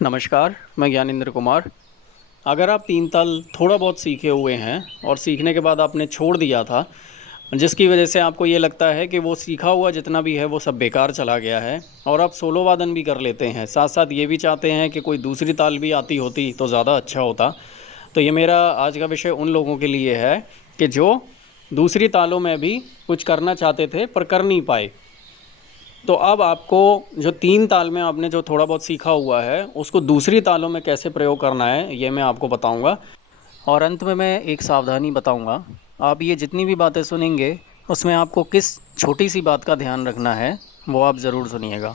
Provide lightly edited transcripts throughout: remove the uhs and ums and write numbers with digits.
नमस्कार, मैं ज्ञानेंद्र कुमार। अगर आप तीन ताल थोड़ा बहुत सीखे हुए हैं और सीखने के बाद आपने छोड़ दिया था, जिसकी वजह से आपको ये लगता है कि वो सीखा हुआ जितना भी है वो सब बेकार चला गया है और आप सोलो वादन भी कर लेते हैं, साथ साथ ये भी चाहते हैं कि कोई दूसरी ताल भी आती होती तो ज़्यादा अच्छा होता। तो ये मेरा आज का विषय उन लोगों के लिए है कि जो दूसरी तालों में भी कुछ करना चाहते थे पर कर नहीं पाए। तो अब आपको जो तीन ताल में आपने जो थोड़ा बहुत सीखा हुआ है उसको दूसरी तालों में कैसे प्रयोग करना है ये मैं आपको बताऊंगा। और अंत में मैं एक सावधानी बताऊंगा। आप ये जितनी भी बातें सुनेंगे उसमें आपको किस छोटी सी बात का ध्यान रखना है वो आप ज़रूर सुनिएगा।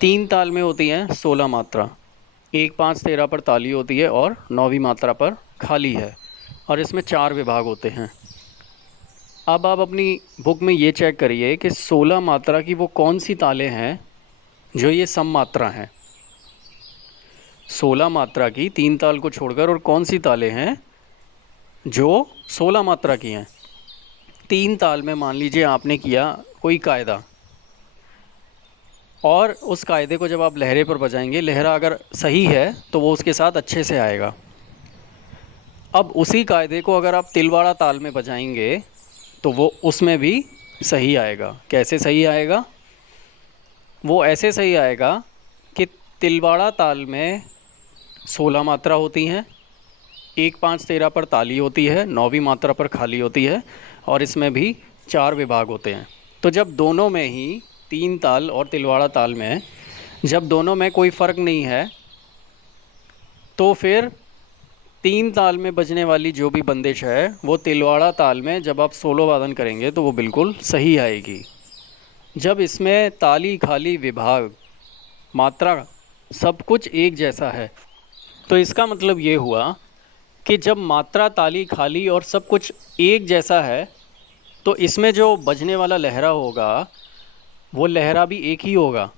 तीन ताल में होती हैं 16 मात्रा। एक पाँच तेरह पर ताली होती है और नौवीं मात्रा पर खाली है। और इसमें चार विभाग होते हैं। अब आप अपनी बुक में ये चेक करिए कि 16 मात्रा की वो कौन सी तालें हैं जो ये सम मात्रा हैं। 16 मात्रा की तीन ताल को छोड़कर और कौन सी तालें हैं जो 16 मात्रा की हैं। तीन ताल में मान लीजिए आपने किया कोई कायदा, और उस कायदे को जब आप लहरे पर बजाएंगे, लहरा अगर सही है तो वो उसके साथ अच्छे से आएगा। अब उसी कायदे को अगर आप तिलवाड़ा ताल में बजाएंगे तो वो उसमें भी सही आएगा। कैसे सही आएगा? वो ऐसे सही आएगा कि तिलवाड़ा ताल में 16 मात्रा होती हैं, एक पाँच तेरह पर ताली होती है, नौवीं मात्रा पर खाली होती है, और इसमें भी चार विभाग होते हैं। तो जब दोनों में ही, तीन ताल और तिलवाड़ा ताल में जब दोनों में कोई फ़र्क नहीं है, तो फिर तीन ताल में बजने वाली जो भी बंदिश है वो तिलवाड़ा ताल में जब आप सोलो वादन करेंगे तो वो बिल्कुल सही आएगी। जब इसमें ताली खाली विभाग मात्रा सब कुछ एक जैसा है, तो इसका मतलब ये हुआ कि जब मात्रा ताली खाली और सब कुछ एक जैसा है तो इसमें जो बजने वाला लहरा होगा वो लहरा भी एक ही होगा।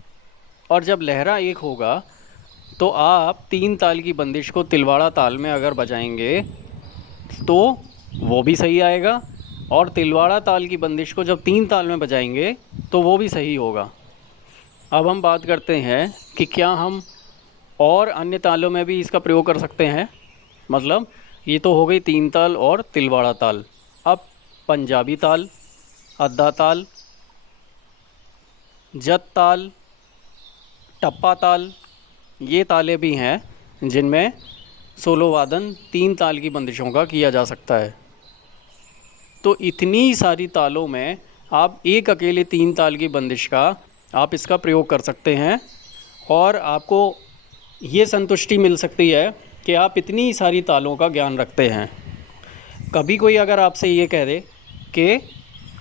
और जब लहरा एक होगा तो आप तीन ताल की बंदिश को तिलवाड़ा ताल में अगर बजाएंगे तो वो भी सही आएगा, और तिलवाड़ा ताल की बंदिश को जब तीन ताल में बजाएंगे तो वो भी सही होगा। अब हम बात करते हैं कि क्या हम और अन्य तालों में भी इसका प्रयोग कर सकते हैं। मतलब ये तो हो गई तीन ताल और तिलवाड़ा ताल। अब पंजाबी ताल, अद्दा ताल, जत ताल, टप्पा ताल, ये तालें भी हैं जिनमें सोलो वादन तीन ताल की बंदिशों का किया जा सकता है। तो इतनी सारी तालों में आप एक अकेले तीन ताल की बंदिश का आप इसका प्रयोग कर सकते हैं, और आपको ये संतुष्टि मिल सकती है कि आप इतनी सारी तालों का ज्ञान रखते हैं। कभी कोई अगर आपसे ये कह दे कि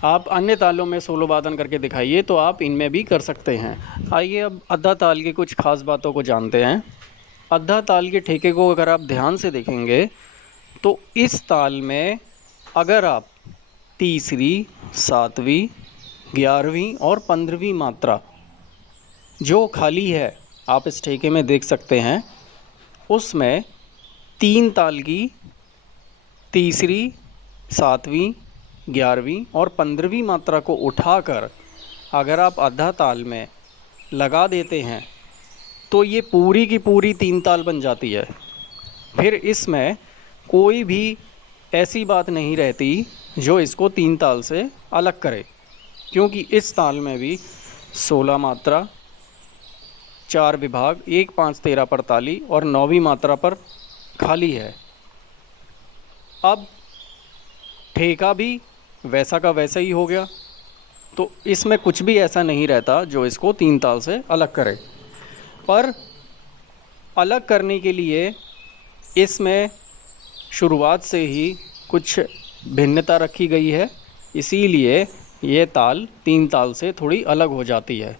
आप अन्य तालों में सोलो वादन करके दिखाइए, तो आप इनमें भी कर सकते हैं। आइए अब अद्धा ताल की कुछ खास बातों को जानते हैं। अद्धा ताल के ठेके को अगर आप ध्यान से देखेंगे तो इस ताल में अगर आप तीसरी, सातवीं, 11वीं और 15वीं मात्रा जो खाली है आप इस ठेके में देख सकते हैं, उसमें तीन ताल की तीसरी, सातवीं, 11वीं और 15वीं मात्रा को उठाकर अगर आप अद्धा ताल में लगा देते हैं तो ये पूरी की पूरी तीन ताल बन जाती है। फिर इसमें कोई भी ऐसी बात नहीं रहती जो इसको तीन ताल से अलग करे, क्योंकि इस ताल में भी 16 मात्रा, चार विभाग, एक पाँच तेरह पर ताली और नौवीं मात्रा पर खाली है। अब ठेका भी वैसा का वैसा ही हो गया, तो इसमें कुछ भी ऐसा नहीं रहता जो इसको तीन ताल से अलग करे। पर अलग करने के लिए इसमें शुरुआत से ही कुछ भिन्नता रखी गई है, इसीलिए ये ताल तीन ताल से थोड़ी अलग हो जाती है।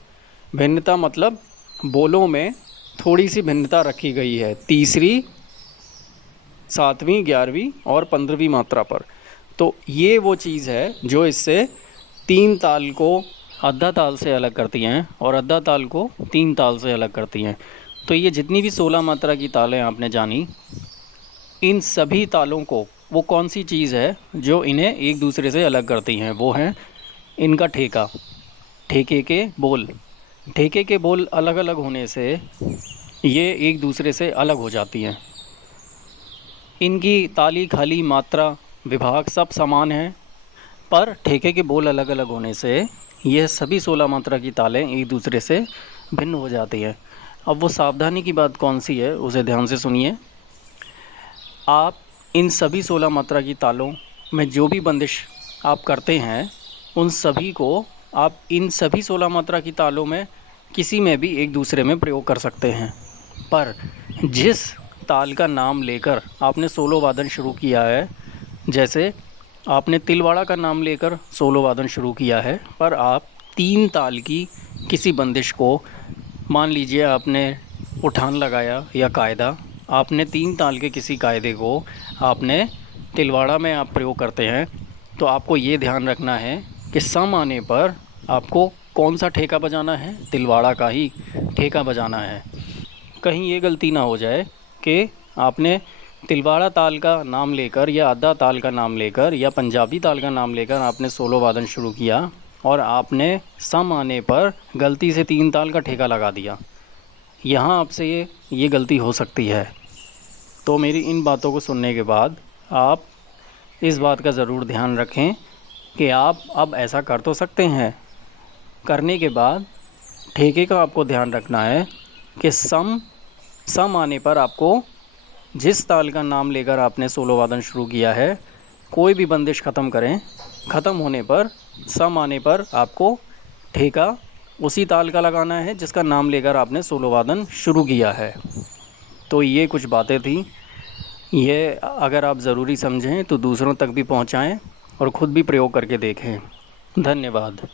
भिन्नता मतलब बोलों में थोड़ी सी भिन्नता रखी गई है, तीसरी, सातवीं, 11वीं और 15वीं मात्रा पर। तो ये वो चीज़ है जो इससे तीन ताल को अद्धा ताल से अलग करती हैं और अद्धा ताल को तीन ताल से अलग करती हैं। तो ये जितनी भी 16 मात्रा की तालें आपने जानी, इन सभी तालों को वो कौन सी चीज़ है जो इन्हें एक दूसरे से अलग करती हैं, वो है इनका ठेका, ठेके के बोल। ठेके के बोल अलग अलग होने से ये एक दूसरे से अलग हो जाती हैं। इनकी ताली, खाली, मात्रा, विभाग सब समान हैं, पर ठेके के बोल अलग अलग होने से यह सभी 16 मात्रा की तालें एक दूसरे से भिन्न हो जाती हैं। अब वो सावधानी की बात कौन सी है, उसे ध्यान से सुनिए। आप इन सभी 16 मात्रा की तालों में जो भी बंदिश आप करते हैं, उन सभी को आप इन सभी 16 मात्रा की तालों में किसी में भी एक दूसरे में प्रयोग कर सकते हैं। पर जिस ताल का नाम लेकर आपने सोलो वादन शुरू किया है, जैसे आपने तिलवाड़ा का नाम लेकर सोलो वादन शुरू किया है, पर आप 3 ताल की किसी बंदिश को, मान लीजिए आपने उठान लगाया या कायदा, आपने 3 ताल के किसी कायदे को आपने तिलवाड़ा में आप प्रयोग करते हैं, तो आपको ये ध्यान रखना है कि सम आने पर आपको कौन सा ठेका बजाना है, तिलवाड़ा का ही ठेका बजाना है। कहीं ये गलती ना हो जाए कि आपने तिलवाड़ा ताल का नाम लेकर या आधा ताल का नाम लेकर या पंजाबी ताल का नाम लेकर आपने सोलो वादन शुरू किया और आपने सम आने पर गलती से 3 ताल का ठेका लगा दिया। यहाँ आपसे ये गलती हो सकती है। तो मेरी इन बातों को सुनने के बाद आप इस बात का ज़रूर ध्यान रखें कि आप अब ऐसा कर तो सकते हैं, करने के बाद ठेके का आपको ध्यान रखना है कि सम आने पर आपको जिस ताल का नाम लेकर आपने सोलो वादन शुरू किया है, कोई भी बंदिश ख़त्म करें, ख़त्म होने पर सम आने पर आपको ठेका उसी ताल का लगाना है जिसका नाम लेकर आपने सोलो वादन शुरू किया है। तो ये कुछ बातें थी, ये अगर आप ज़रूरी समझें तो दूसरों तक भी पहुंचाएं और ख़ुद भी प्रयोग करके देखें। धन्यवाद।